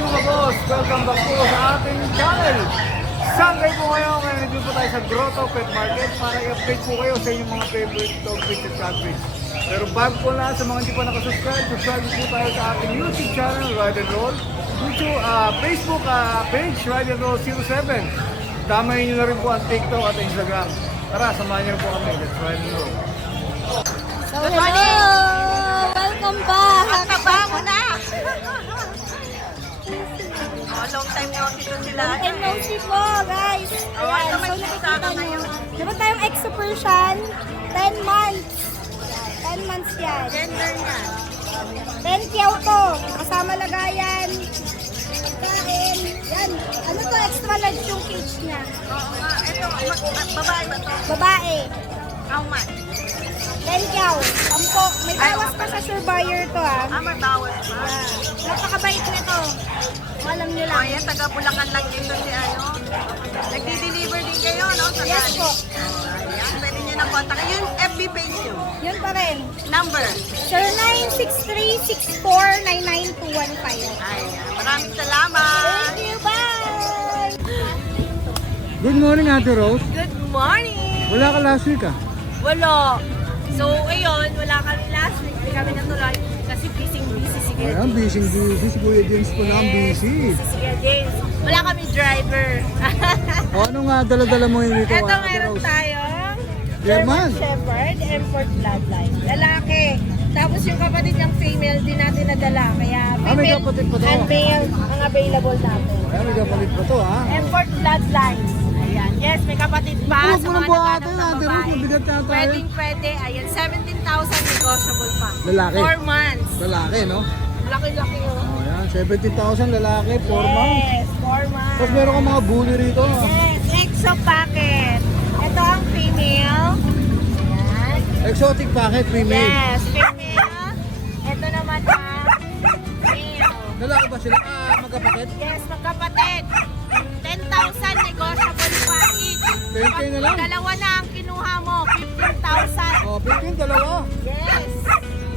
mga boss! Welcome back po sa ating channel! Sunday po ngayon, kaya nandun po tayo sa Grotto Pet Market para i-update po kayo sa inyong mga favorite dog breeds at cat breeds. Pero bago po na sa mga hindi pa nakasubscribe, subscribe po tayo sa ating YouTube channel, Ride and Roll, YouTube, Facebook page, Ride and Roll 07. Tamayin nyo na rin po ang TikTok at Instagram. Tara, samahan nyo po kami. Let's ride and roll. So, hello! Welcome back! Taba mo na! Long time no dito sila. Long time no see po, guys! Ayan, Ayan, naman so kita nakikita ka nyo. ngayon. Diba tayong Exo Persian? 10 months. 10 months yan. Gender niya. 10 kyaw to. Kasama lagayan. Pagkain. Yan. Ano to? Extra large yung cage niya. Oo nga. Ito, babae ba to? Babae. How much? 10 kyaw. 10. May bawas pa sa sure buyer to ah. May bawas pa. Napakabait nito. Alam nyo O lang. yan, taga Bulacan lang dito si ano. Nagdi-deliver din kayo, no? Sa Yes Bali. po. Ayan, pwede nyo na contact. Yung FB page nyo. Yun pa rin. Number. 0963-6499-215. Ayan, maraming salamat. Thank you, bye! Good morning, Ate Rose. Good morning! Wala ka last week ah. Wala. So, ngayon, wala kami last week. Hindi kami natuloy kasi busy si Kuya Ayan, busy si Kuya James po na ang busy. Si Kuya James. Wala kami driver. O ano nga dala-dala mo yung dito, Ito Ate meron Rose? tayong German. Shepherd Import Bloodline. Lalaki. Tapos yung kapatid niyang female din natin nadala. Kaya may female kapatid pa to. and male ang available natin. Ayan, may kapalit pa to ha. Import Bloodline. Ayan. Yes, may kapatid pa. Huwag Sa mo mga na po naghanap ate, ng Ate Rose, babae. mabigat ka tayo. Pwedeng. Ayan, 17,000 negotiable pa. Lalaki. 4 months. Lalaki, no? Laki-laki oh. O yan, 17,000 lalaki, 4 months. Yes, 4 months. Tapos meron ka mga bully rito. Yes, exo packet. Ito ang female. Ayan. Exotic packet, female. Yes, female. Ito naman ang male. Lalaki ba sila? Magkapakit? Yes, magkapatid. 10,000 negotiable pa each. 10K na lang? Dalawa na ang kinuha mo, 15,000. O, 15, dalawa. Yes.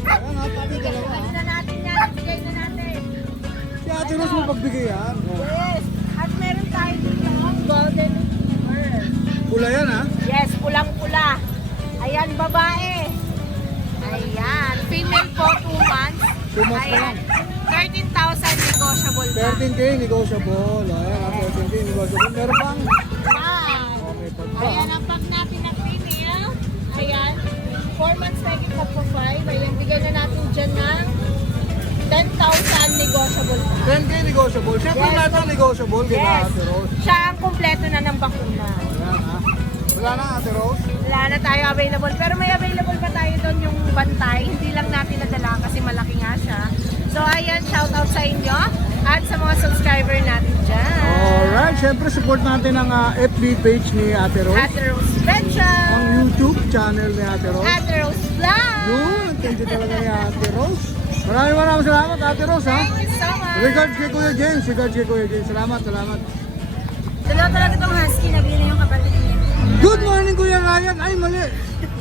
Ayan ha, 15, dalawa. Pwede na natin yan. Bigay na natin. Si Ate Rose mo pagbigay yan. O. Yes. At meron tayo dito golden retriever. Pula yan ha. Yes, pulang-pula. Ayan, babae. Ayan. Female po, 2 months. 2 months pa lang. 13,000 negotiable pa. 13K negotiable. Ayan ha, 13K negotiable. Meron pang? Wow. Okay, pagpa. Ayan ang pack natin ng female. Ayan. 4 months taking up for 5. Ayan, bigay na natin dyan ng 10,000 negotiable pa. 10K negotiable. Siyempre Yes. lahat ng negotiable. Di ba, Yes. Ate Rose? Siya ang kumpleto na ng bakuna. Ayan ha. Wala na, Ate Rose? Wala na tayo available. Pero may available pa tayo doon yung bantay. Hindi lang natin nadala kasi malaki nga siya. So ayan, shout out sa inyo at sa mga subscriber natin dyan. Alright, syempre support natin ang FB page ni Ate Rose. Ate Rose Benson. Ang YouTube channel ni Ate Rose. Ate Rose Vlog. Yun, thank you talaga ni Ate Rose. Maraming salamat Ate Rose ha. Thank you so much. Regards kay Kuya James, regards kay Kuya James. Salamat. Dalawa talaga itong husky. Nabili yung kapatid niya. Good morning Kuya Ryan. Ay mali.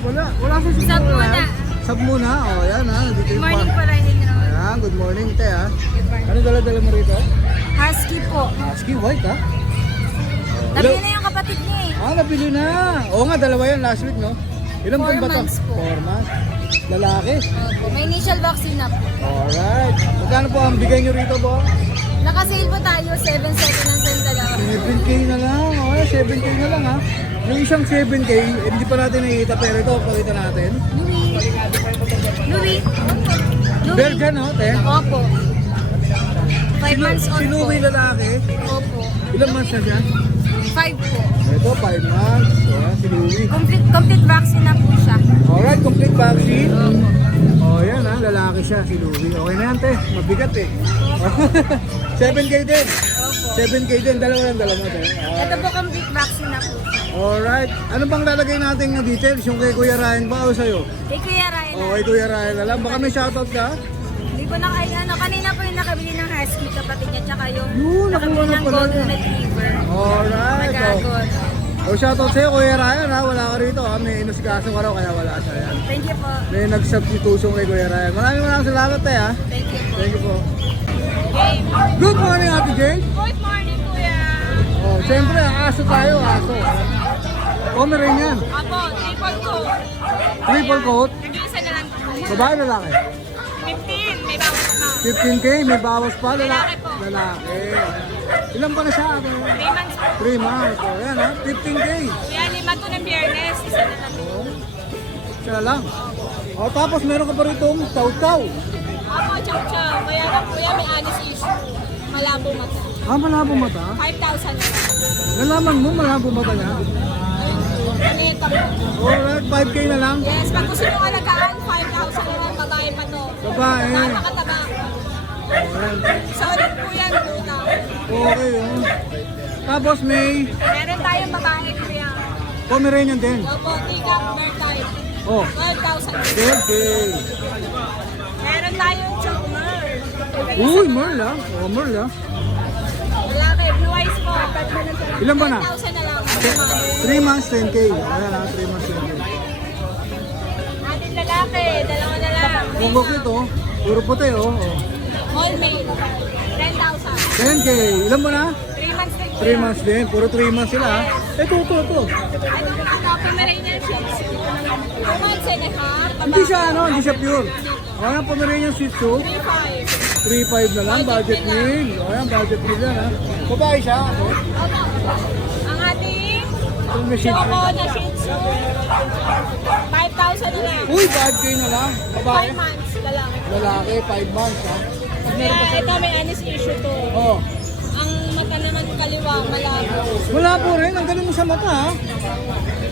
Wala sa si Sub Kuya muna. Ryan. Sub muna. O yan ha. Nandito Good yung morning pa- po, Ryan. Ayan, good morning te ha. Good morning. Ano dala mo rito? Husky po. Husky white ha. Nabili na yung kapatid niya eh. Nabili na. Oo nga, dalawa yan last week no? Ilang 4 buwan ba to? months po. 4 months. Lalaki. Opo, may initial vaccine na po. Alright. Magkano po ang bigay nyo rito po? Nakasale po tayo, 7.7 ang sale dalawa. 7K na lang. Okay, 7K na lang ha. Yung isang 7K, hindi pa natin nakikita pero ito, pakita natin. Louis. Belgian no, te? Opo. 5 months old Si po. Louie lalaki. Opo. Ilang months na siya? 5 po. Ito, 5 months. Ayan, si Louie. Complete vaccine na po siya. Alright, complete vaccine. Opo. Oh, yan ha, lalaki siya, si Louie. Okay na yan, te. Mabigat eh. 7K din. Opo. 7K din, dalawa mo, te. Ito po complete vaccine na po siya. Alright. Ano bang lalagay natin ng details? Yung kay Kuya Ryan ba o sa'yo? Kay Kuya Ryan. O, kay Kuya Ryan na lang. Baka may shoutout ka? Hindi ko na kanina po yung nakabili ng husky kapatid niya, tsaka yung Yun, nakabili nakuha na ng pala. golden retriever. Alright. Magagot. O, shoutout sa'yo, Kuya Ryan ha. Wala ka rito ha. May inusikaso ka raw kaya wala siya. Yan. Thank you po. May nag-substitution kay Kuya Ryan. Maraming salamat tayo ha. Thank you po. Thank you po. Game. Good morning, Ate Jade. Good morning, kuya. Oh, siyempre, aso tayo, aso. Pomeranian. Apo, triple coat. Triple coat. Nag-iisa na lang po. Babae, lalaki. 15, may bawas na. 15K, may bawas pa. Lalaki po. Lalaki. Ilan pa na siya? 3 months po. 3 months. O, yan ha. 15K. Kuya, 5 to ng biyernes. Isa na lang. Siya lang. O, tapos meron ka pa rito chow-chow. Apo, chow-chow. Kaya lang kuya, may honest issue. Malabo mata. Ah, malabo mata? 5,000 na lang. Nalaman mo, malabo mata niya? Kaneta po. Alright, 5K na lang. Yes, pag gusto nyo alagaan, 5,000 na lang. Babae pa to. Babae. Napakataba. Solid po yan, puta. Okay, oh. Tapos may Meron tayong babae, kuya. Pomeranian din. Opo, tigak, bird type. Oh, 12,000. 12K. Meron tayong choker. Uy, Merl ah. Oh, Merl ah. Wala kayo, blue eyes po. Ilan ba na? 10,000 na lang. 3 months, 10K. Ayan ah, 3 months, 10K. Ating lalaki, dalawa na lang. Kung bakit oh, puro puti oh. All male. 10,000. 10K. Ilan ba na? 3 months din. 3 months din. Puro 3 months sila ah. Ito. Ano ito, Pomeranian Shih Tzu. 2 months and a half. Hindi siya ano, hindi siya pure. Ayan, Pomeranian Shih Tzu. 3,500. 3.5 na lang, budget meal. Ayan, budget meal yan ha. Babae siya. Oh. Ang ating Yung may Shih Tzu. choco na Shih Tzu. 5,000 na lang. Uy, 5K na lang. Babae. 5 months na lang. Lalaki, 5 months ha. Kaya ito may honest issue to. Oh. Ang mata naman kaliwa, malabo. Wala po rin. Ang galing mo sa mata ha.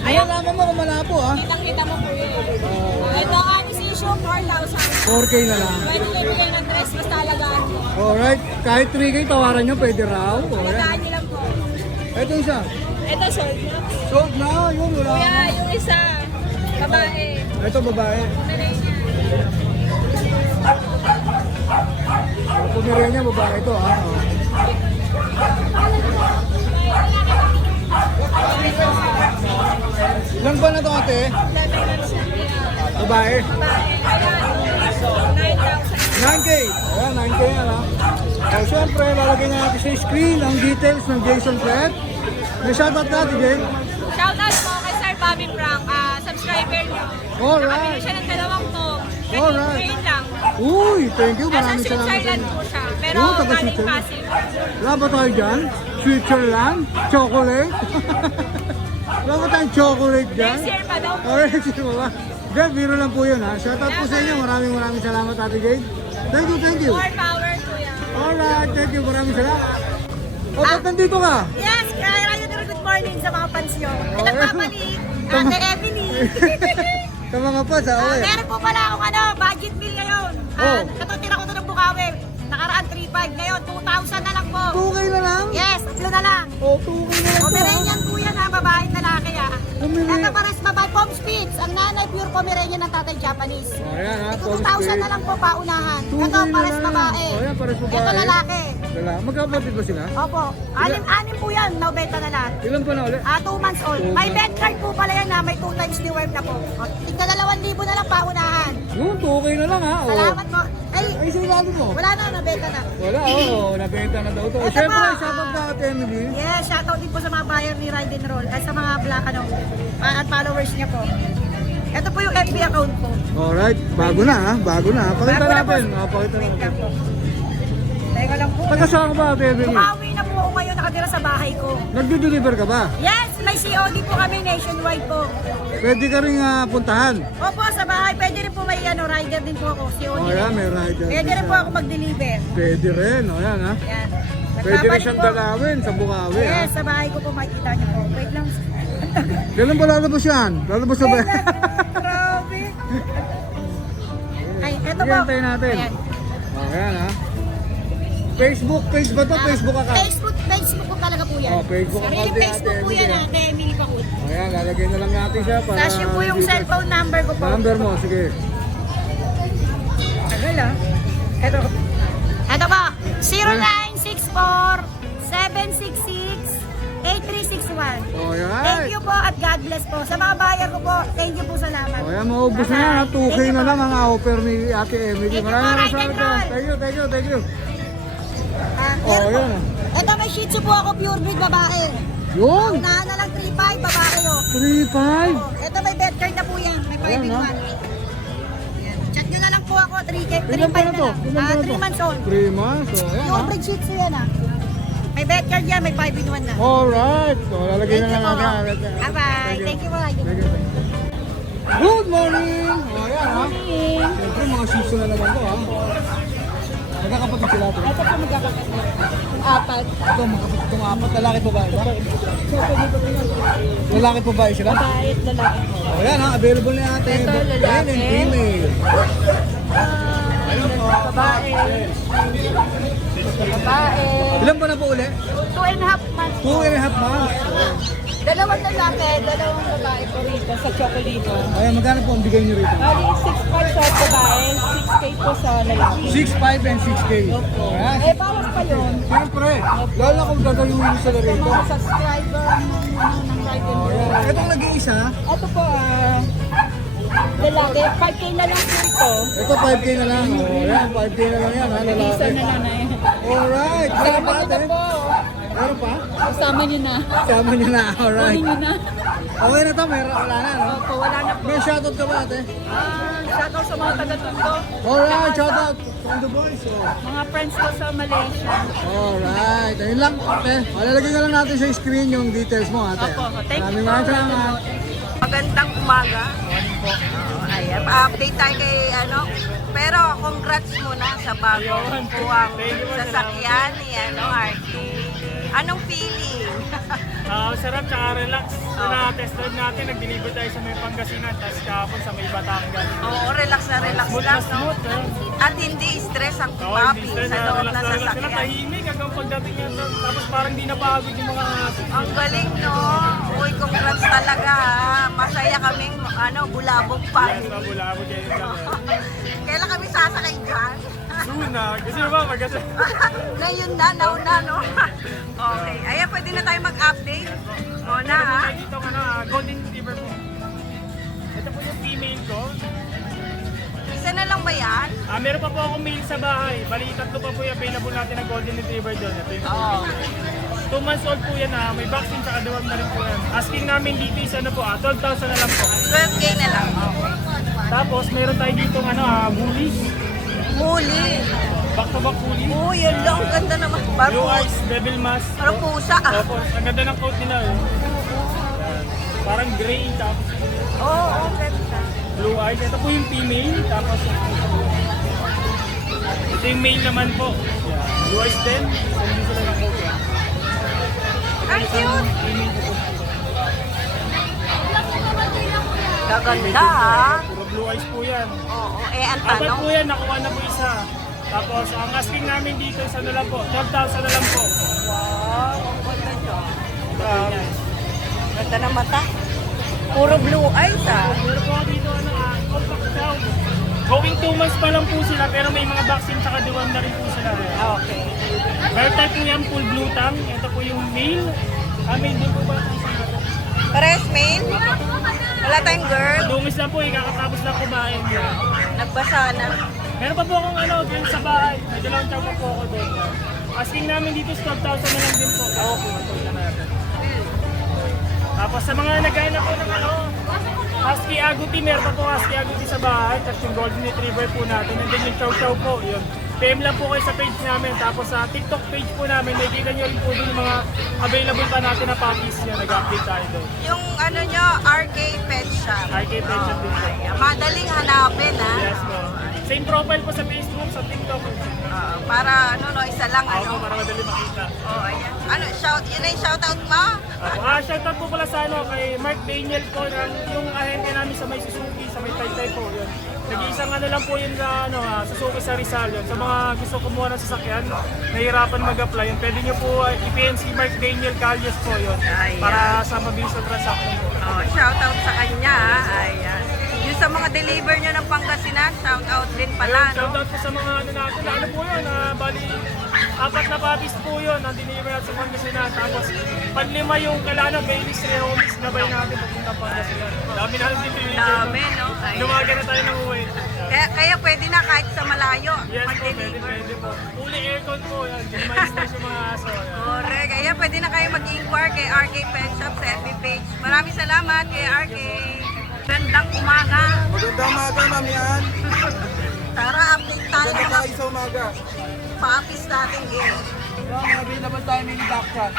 Ayun, Malalaman mo kung malabo ha. kitang-kita mo po yun. Ito, honest issue, 4,000. 4K na lang. Pwede kayo bigyan ng dress, basta alagaan mo. Alright. Kahit 3K, tawaran nyo. Pwede raw. Alright. Alagaan nyo lang po. Ito isa. Ito, sold na. Sold na. Yun, wala. Kuya, yung isa, babae. Ito babae. Pomeranian. Pomeranian babae ito ha. Oh. Ilan ba na ito ate? 11 months na kuya. Babae. Babae. Ayan, 9,000. 9K. Ayan, 9K na lang. O syempre, lalagay na natin sa screen ang details ng Jason Fred. May shoutout natin, Jay. Shoutout po kay Sir Bobby Frank, subscriber nyo. Nakabili Alright. siya ng 2 tong. Alright. Ngayon lang. Uy, thank you. Nasa Maraming salamat sa Switzerland inyo. po siya. Pero Oo, taga galing Switzerland. Pasig. Wala ba tayo dyan? Switzerland? Chocolate? Wala ba tayong chocolate dyan? Next year pa daw po. Alright, sige ba? Dad, biro lang po yun ha. Shoutout po sa inyo. Maraming salamat Ate Jade. Thank you. More power kuya. Alright, thank you. Maraming salamat. O, ba't nandito ka? Yes, kaya kayo din good morning sa mga fans nyo. Oh, Nagpapalik, Ate Emily. Sa mga pa, sa okay. Meron po pala akong budget meal ngayon. Oh. Katutira ko to ng Bukawi. Nakaraan 3,500. Ngayon, 2,000 na lang po. 2K na lang? Yes, 3 na lang. O, 2K na lang. Pomeranian po yan ha, babae at lalaki ha. Pomeranian. Ito pares babae, Pom Spitz. Ang nanay pure Pomeranian ng tatay Japanese. O, ayan ha. Ito 2,000 na lang po paunahan. 2K Ito na pares lang. babae. O, ayan, pares babae. Ito lalaki. Magkapatid ba sila? Opo. Anim po yan, naubenta na lahat. Ilan pa na ulit? 2 months old. 2 May months. bed card po pala yan na may 2 times the worth na po. Tigka 2,000 na lang paunahan. Yun, 2K na lang ha. O. Salamat po. Ay, Ay, sa ilalim mo? wala na, nabenta na. Wala, oo. Nabenta na daw to. Ito Siyempre, pa. shoutout na Ate Emily. Yes, shoutout din po sa mga buyer ni Ride and Roll at sa mga black at followers niya po. Ito po yung FB account po. Alright, bago na ha. Bago na. Pakita Bago na po. natin. O, pakita Wait natin. lang po. Teka lang po. Taga saan ka ba Ate Emily? Umawi na po ako ngayon nakatira sa bahay ko. Nagde-deliver ka ba? Yes, may COD po kami nationwide po. Pwede ka rin puntahan. Opo, sa bahay. Pwede rin po may rider din po ako. COD. O, yan, may rider. Pwede rin po ako mag-deliver. Pwede rin. O, yan ha. Yan. Pwede rin Nagpapalit siyang po. dalawin sa Bukawi ha. Yes, sa bahay ko po makikita niyo po. Wait lang. Kailan ba lalabas yan? Lalabas na ba? Wait lang. Grabe. Ay, eto Sige, po. antayin natin. Ayan. O, yan ha. Facebook page ba to? Facebook account? Facebook po talaga po yan. Oh, Facebook account Sariling din Facebook Ate po Emily, yan, ah. Ate Emily Pakut. O, yan. Lalagay na lang natin siya para... Tapos yun po yung cellphone number ko po. Number mo, sige. Tagal ah. Eto. Eto po. 0964-766-8361. O, yan. Thank you po at God bless po. Sa mga buyer ko po, thank you po, salamat. O, yan. Maubos na yan ha. 2K Thank you na po. lang ang offer ni Ate Emily. Thank you Maraming po, Ride and salamat. Roll. Thank you. Oh, yan. Ito may Shih Tzu po ako, pure breed babae. Yun! Unahan na lang 3.5, babae oh. 3.5. Oh, ito may bed card na po yan. May 5 in 1. Ayan, Chat nyo na lang po ako, 3K, 3.5 Ilan pa na na to? lang. Ilan pa na to? 3 months old. 3 months. So, ayan Pure ha. breed Shih Tzu yan May bed card yan, may 5 in 1 na. Alright. So, lalagay Thank na you lang po. natin. Bye-bye. Thank you po. Thank you. Good morning! O, ayan ha. Siyempre, mga shih tzu na naman to ha. Magkakapatid sila ito. Ito po magkakapit na. 4. Ito, magkakapatid itong apat. Lalaki po ba ito? Lalaki po ba sila? Babae at lalaki po. O, ayan ha. Available na natin. Ito, lalaki. Male and female. Babae. Babae. Ilan ba na po uli? 2.5 months. 2.5 months. Dalawang lalaki, dalawang babae po rito sa Chocolito. Ayan, magkano po ang bigay nyo rito? Bali, 6.5 sa babae, 6K po sa lalaki. 6.5 and 6K. Ayan. Eh, bawas pa yun. Siyempre, lalo na kung gagawin sila Sa rito. mga subscriber ng Ride and Roll. Itong nag-iisa, Ito po, lalaki, 5K na lang po ito. ito 5K na lang. O, ayan, 5K na lang yan, ha, lalaki. Isa na lang na yun. Alright, meron pa Kasama nyo na ate? po. Meron pa? Kasama nyo na. Sama nyo na, alright. Kunin nyo na. Okay na to, meron, wala na, no? Opo, wala na po. May shoutout ka ba ate? Shoutout sa mga taga-tundo. Alright, shoutout from the boys. So. Mga friends ko sa Malaysia. Alright, ayun lang ate. Malalagay na lang natin sa screen yung details mo ate. Opo, thank you Maraming po. salamat. Magandang umaga. Ayan, pa-update tayo kay pero congrats muna sa bagong buwang sasakyan ni RK. Anong feeling? Sarap tsaka relax. Na-test drive natin, nag-deliver tayo sa may Pangasinan, tapos kahapon sa may Batangas. Oo, relax na relax Smooth lang, na no? smooth. At hindi stress ang Oo, papi hindi stress sa na loob relax ng na relax sila. sasakyan. Tahimik hanggang pagdating yan. Tapos parang di napagod yung mga aso. Ang galing, no? Uy, congrats talaga, ha? Masaya kaming, bulabog pa. Mabulabog yan yung kami. Kailan kami sasakay dyan? Soon na. Kasi ba, kasi Ngayon na, nauna, no? Okay. Ayan, pwede na tayo mag-update. Muna, meron po ha? tayo dito Golden Retriever po. Ito po yung female ko. Isa na lang ba yan? Meron pa po akong male sa bahay. Bali, tatlo pa po yung available natin na Golden Retriever doon. Ito yung Oo. 2 months old po yan may vaccine tsaka deworm na rin po yan. Asking namin dito is 12,000 na lang po. 12K na lang. Tapos meron tayo dito bullies. Muli. Back to back bullies. Uy, yun lang. Ang ganda naman. Blue eyes, devil mask. Parang pusa, ah. Opo, ang ganda ng coat nila. Yan. Parang gray tapos Oo, ang ganda. blue eyes. Ito po yung female. Tapos ito yung male naman po. Yan. Blue eyes din. Hindi sila ng coat. Yan. Ang cute. Female po. Gaganda, ah. Puro blue eyes po yan. Oo, ang Apat tanong. po yan, nakuha na po isa. Tapos ang asking namin dito is na lang po, 12,000 na lang po. Wow, ang ganda niya. Ganda ng mata. Puro blue eyes, ah. Meron po ako dito, compact chow. Going 2 months pa lang po sila, pero may mga vaccine tsaka deworm na rin po sila. Okay. Bird type po yan, full blue tongue. Ito po yung male. Male din po ba? Pares male? Wala tayong girl. Dungis lang po, kakatapos lang kumain. Nagbasa na. Meron pa po akong girl sa bahay. May dalawang chow pa po ako doon. Asking namin dito is 12,000 na lang din po. Okay, ito na natin. Tapos sa mga naghahanap po ng Husky Agouti, meron pa po Husky Agouti sa bahay. Tapos yung Golden Retriever po natin. And then yung Chow Chow po, yun. PM lang po kayo sa page namin. Tapos sa TikTok page po namin, nakikita nyo rin po doon yung mga available pa natin na puppies yan. Nag-update tayo doon. Yung nyo, RK Pet Shop. RK Pet Shop din po. Madaling hanapin, ha? Yes po. Same profile po sa Facebook, sa TikTok. Para, isa lang, Ako para madali makita. Oh, ayan. Yun na yung shoutout mo? Shoutout po pala sa kay Mark Daniel po, yung ahente namin sa may Suzuki, sa may Taytay po yun. Nag-iisang lang po yun sa Suzuki sa Rizal yun. Sa mga gusto kumuha ng sasakyan, nahihirapan mag-apply yun. Pwede nyo po i-PM si Mark Daniel Calles po yun. Ayan. Para sa mabilis na transaction po. Oh, shoutout sa kanya, ha? Ayan. Diyos sa mga deliver nyo ng Pangasinan, shout out din pala, Shout no? out po sa mga ano natin. Ano po yun? Bali, 4 na puppies po yun. Ang deliver natin sa Pangasinan. Tapos, panlima yung kalano, Baileys Rehomies. Nabay natin papunta Pangasinan. Dami na din deliver. Dami, no? Ayun. Lumaga na tayo ng uwi. Kaya pwede na kahit sa malayo, Yes po, pwede, mag-deliver. pwede po. Fully aircon po yan. Minimize na yung mga aso. Yan. Correct. Kaya pwede na kayo mag-inquire kay RK Pet Shop sa FB page. Maraming salamat kay RK. Gandang umaga. Magandang umaga, Mami Ann. Tara, update tayo Maganda sa mga tayo sa umaga. puppies natin eh. Available tayo mini dachshund.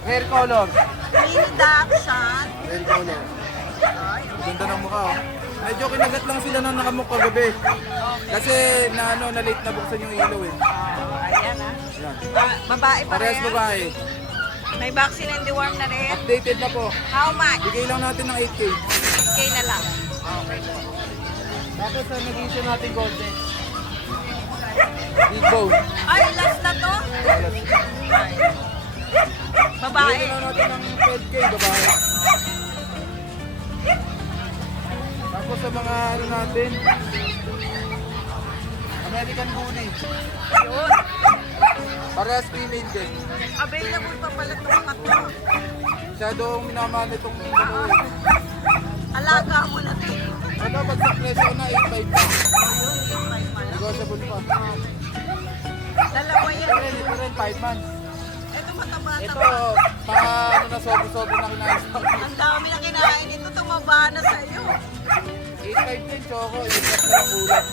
Hair color. Mini dachshund. Hair color. Ganda ng mukha, oh. Medyo kinagat lang sila nang nakamuk kagabi. Kasi na late na buksan yung ilaw eh. Ayan ah. Yan. Babae pa Parehas rin. babae. May vaccine and deworm na rin. Updated na po. How much? Bigay lang natin ng 8K. K na lang. Tapos nag-issue natin golden. Big bone. Ay, last na to? Babae. Bigay lang natin ng 12K babae. Tapos sa mga ano natin, American Bully. Yun. Parehas female din. Available pa pala itong tatlo. Masyadong minamahal itong ano eh. Alaga mo na ito. Ito, pag sa presyo na 8.5 pa. Negotiable pa. Dalawa yan. Ito rin 5 months. Ito mataba. Ito, mga ano na sobrang na kinain. Ang dami na kinain ito. Tumaba na sa iyo. 8.5 din, choco. 8.5 na lang ulam.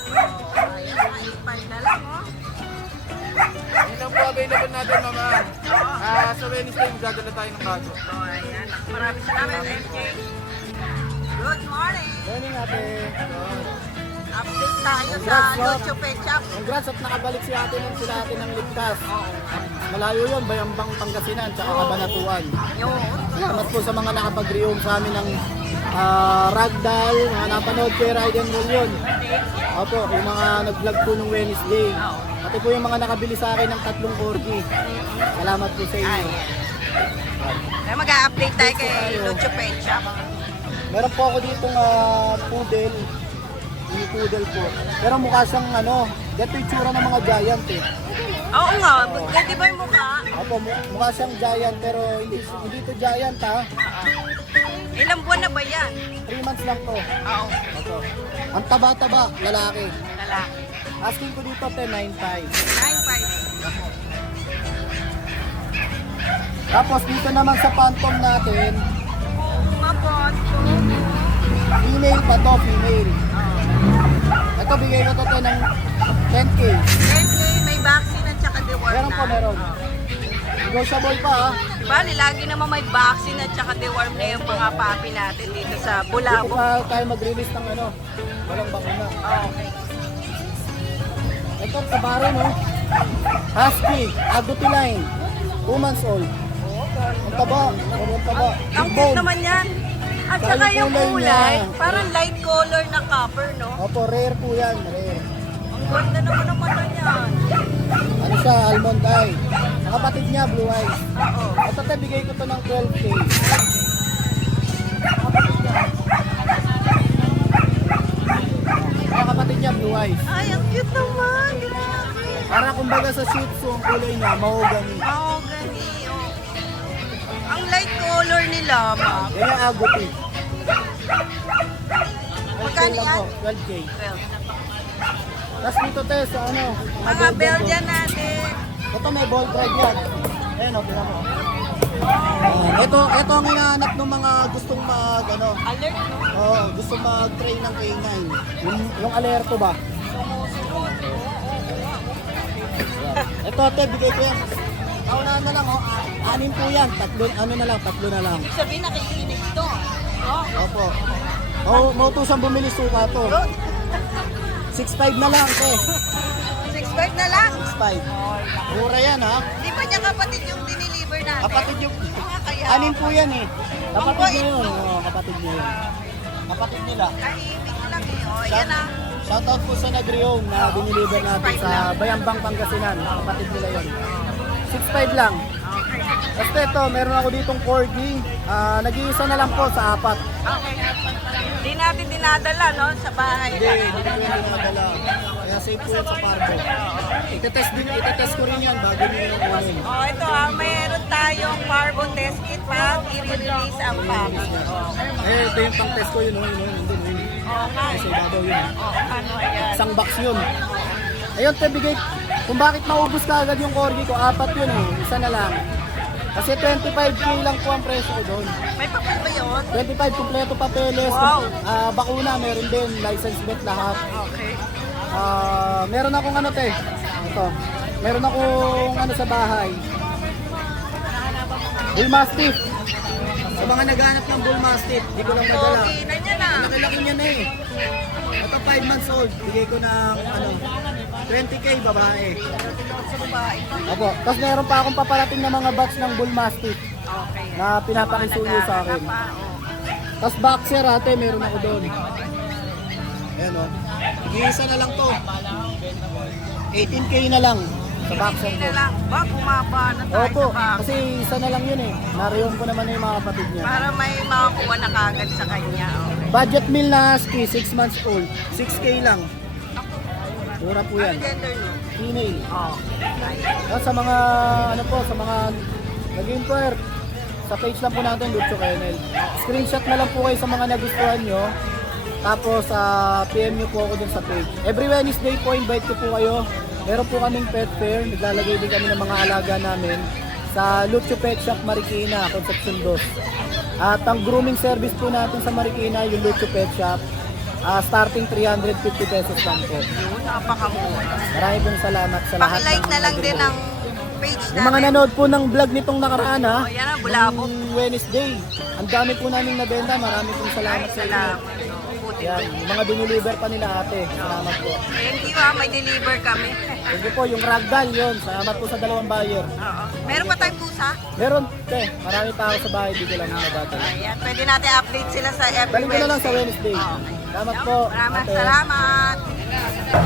Ayan, 8.5 na lang, oh. Yun lang po available natin, mama. Sa Wednesday, magdadala tayo ng bago. So, ayan. Maraming salamat, MJ. Good morning. Morning natin. Update tayo sa Congrats, Rob. Lucho Pet Shop. Congrats at nakabalik si ate ng sila ate ng ligtas. Malayo yun, Bayambang Pangasinan, tsaka Kabanatuan. Yun. Salamat po sa mga nakapag-reom sa amin ng ragdoll, mga napanood kay Ride and Roll yun. Opo, yung mga nag-vlog po nung Wednesday. Pati po yung mga nakabili sa akin ng 3 corgi. Salamat po sa inyo. Kaya mag-update tayo kay Lucho Pet Shop. Meron po ako ditong poodle. Mini poodle po. Pero mukha siyang ano, ganito yung tsura ng mga giant eh. Oo nga, di ba yung mukha? Opo, mukha siyang giant pero hindi to giant ha. Ilang buwan na ba yan? 3 months lang to. Oo. Opo. Ang taba-taba, lalaki. Lalaki. Asking ko dito 10.95. 9.5. Tapos dito naman sa phantom natin, Mabot po. female pa to, female. Ito bigay ko to ng 10K. Siyempre, may vaccine at saka deworm Meron na. po, meron. Negotiable pa ha. Bali, lagi naman may vaccine at saka deworm na yung mga papi natin dito sa Dito Bulabog. pa tayo mag-release ng ano, walang bakuna. Okay. Ito, tabaro no. Husky, Agouti line. 2 months old. Ang taba, ang taba. Ang Big cute bone. naman yan. At Saka saka yung yung kulay kulay, niya. parang light color na copper, no? Opo, rare po yan, rare. Ang ganda naman ng mata niyan. Ano siya, almond eye. Ang kapatid niya, blue eyes. Oo. Ito te, bigay ko to ng 12K. Ang kapatid niya, blue eyes. Ay, ang cute naman. Grabe. Para kumbaga sa Shih Tzu, ang kulay niya, mahogany. Mahogany, oh. Ang light color nila, ma. Yan yung Agouti. Magkano 12K lang yan? po, 12K. Well, Tapos dito te, sa ano, mga Belgian natin. ito may ball drive yan. Ayan o, tingnan mo. Ito ang hinahanap ng mga gustong mag, ano, Alert, no? gustong mag-train ng K9. Yung alerto ba? Ito te, bigay ko yan. Kaunahan na lang, 6 po yan. Tatlo na lang. Ibig sabihin, nakikinig to. Oh. Opo. Mautusang bumili suka to. 6.5 na lang, te. 6.5 na lang. 6.5. Mura yan, ha? Di ba niya kapatid yung diniliver natin? Kapatid yung... Ah, kaya. 6 po yan, eh. Kapatid bait, niya yun. no? Oo, kapatid niya yun. Kapatid nila. Kaibig lang eh. Oh, yan ah. Shoutout po sa nag-reown na diniliver natin sa Bayambang Pangasinan. Kapatid nila yun. 6.5 lang. Okay. Basta ito, meron ako ditong corgi. Nag-iisa na lang po sa 4. Okay. Hindi natin dinadala, no? Sa bahay. Hindi ko yung madala. Kaya safe po yan sa parko. Itetest ko rin yan bago nyo yung kunin. Oh, ito mayroon tayong parvo test kit pag i-release ang pack. Ito yung pang-test ko yun. Yun. Okay. Sa ibabaw yun. Ano yan? Isang box yun. Ayun, te, bigay. Kung bakit maubos ka agad yung corgi ko, 4 yun eh. Isa na lang. Kasi 25k lang po ang presyo ko doon. May papel ba yun? 25 kumpleto papeles. Wow. Bakuna meron din, license plate lahat. Okay. Meron akong ano te. Ito. Meron akong ano sa bahay. Bull Mastiff. Sa mga naghanap ng Bull Mastiff, di ko lang nadala. Okay na niya na. Laki-laki niya na eh. Ito 5 months old. Bigay ko ng ano, 20k babae. Sa babae. Opo. Tapos meron pa akong paparating na mga batch ng Bull Mastiff Okay. na pinapakisuyo sa akin. Tapos boxer ate, meron ako doon. Ayan o. Iisa na lang to. 18k na lang sa boxer Hindi ko. na lang. Ba, bumaba na tayo Opo, sa back. kasi isa na lang yun eh. Nariyon ko naman na yung mga kapatid niya. Para may makakuha na kagad sa kanya. Okay. Budget meal na husky, 6 months old. 6k lang. Mura po yan. Ano gender nyo? Female. Oh. Nice. At sa mga, ano po, sa mga nag-inquire, sa page lang po natin, Lucho Kennel. Screenshot na lang po kayo sa mga nagustuhan nyo. Tapos, PM nyo po ako dun sa page. Every Wednesday po, invite ko po kayo. Meron po kaming pet fair. Naglalagay din kami ng mga alaga namin sa Lucho Pet Shop Marikina, Concepcion 2. At ang grooming service po natin sa Marikina, yung Lucho Pet Shop, starting 350 pesos lang po. Yun, napakamura. Marami pong salamat sa lahat. Pakilike ng na lang din nag-review. ang page natin. Yung mga nanood po ng vlog nitong nakaraan ha. Oh, yan ang bulabog. Nung Wednesday. Ang dami po namin nabenta. Marami pong salamat sa inyo. Salamat. Buti. Yan, yung mga diniliver pa nila ate. Salamat po. Thank you ha, may deliver kami. Thank you po, yung ragdoll yun. Salamat po sa 2 buyer. Oo. Meron pa tayong pusa? Meron, te. Marami pa ako sa bahay. Dito lang yung nabata. Ayan, pwede natin update sila sa every Balik ko na lang sa Wednesday. Salamat po. Maraming ate. salamat.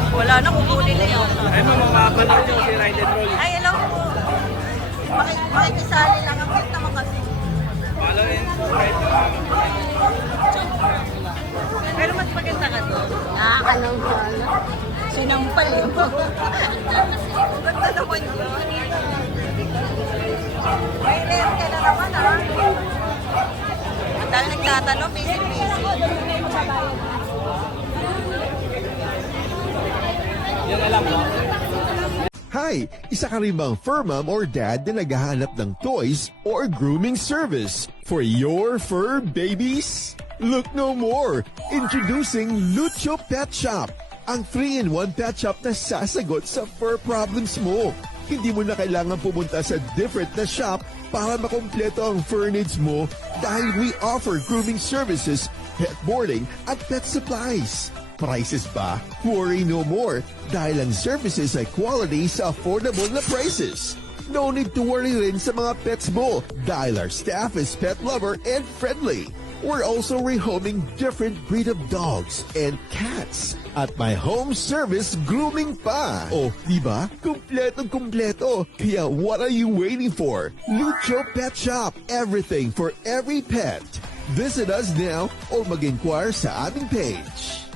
Wala na, kukunin na yun. Ay, mamamapanood nyo si Ride and Roll. Ay, hello po. Makikisali lang. Ang bait naman kasi. Follow and subscribe. Pero mas maganda ka doon. Nakakalong pala. Sinampal yun. Ganda naman yun. May layer ka na naman ha. Ang dami nagtatanong, busy. Yan alam mo. Hi! Isa ka rin bang fur mom or dad na naghahanap ng toys or grooming service for your fur babies? Look no more! Introducing Lucho Pet Shop, ang 3-in-1 pet shop na sasagot sa fur problems mo. Hindi mo na kailangan pumunta sa different na shop para makompleto ang fur needs mo dahil we offer grooming services, pet boarding, at pet supplies. Prices ba? Worry no more dahil ang services ay quality sa affordable na prices. No need to worry rin sa mga pets mo dahil our staff is pet lover and friendly. We're also rehoming different breed of dogs and cats at my home service grooming pa. Oh, di ba? Kumpletong-kumpleto. Kaya what are you waiting for? Lucho Pet Shop. Everything for every pet. Visit us now or mag-inquire sa aming page.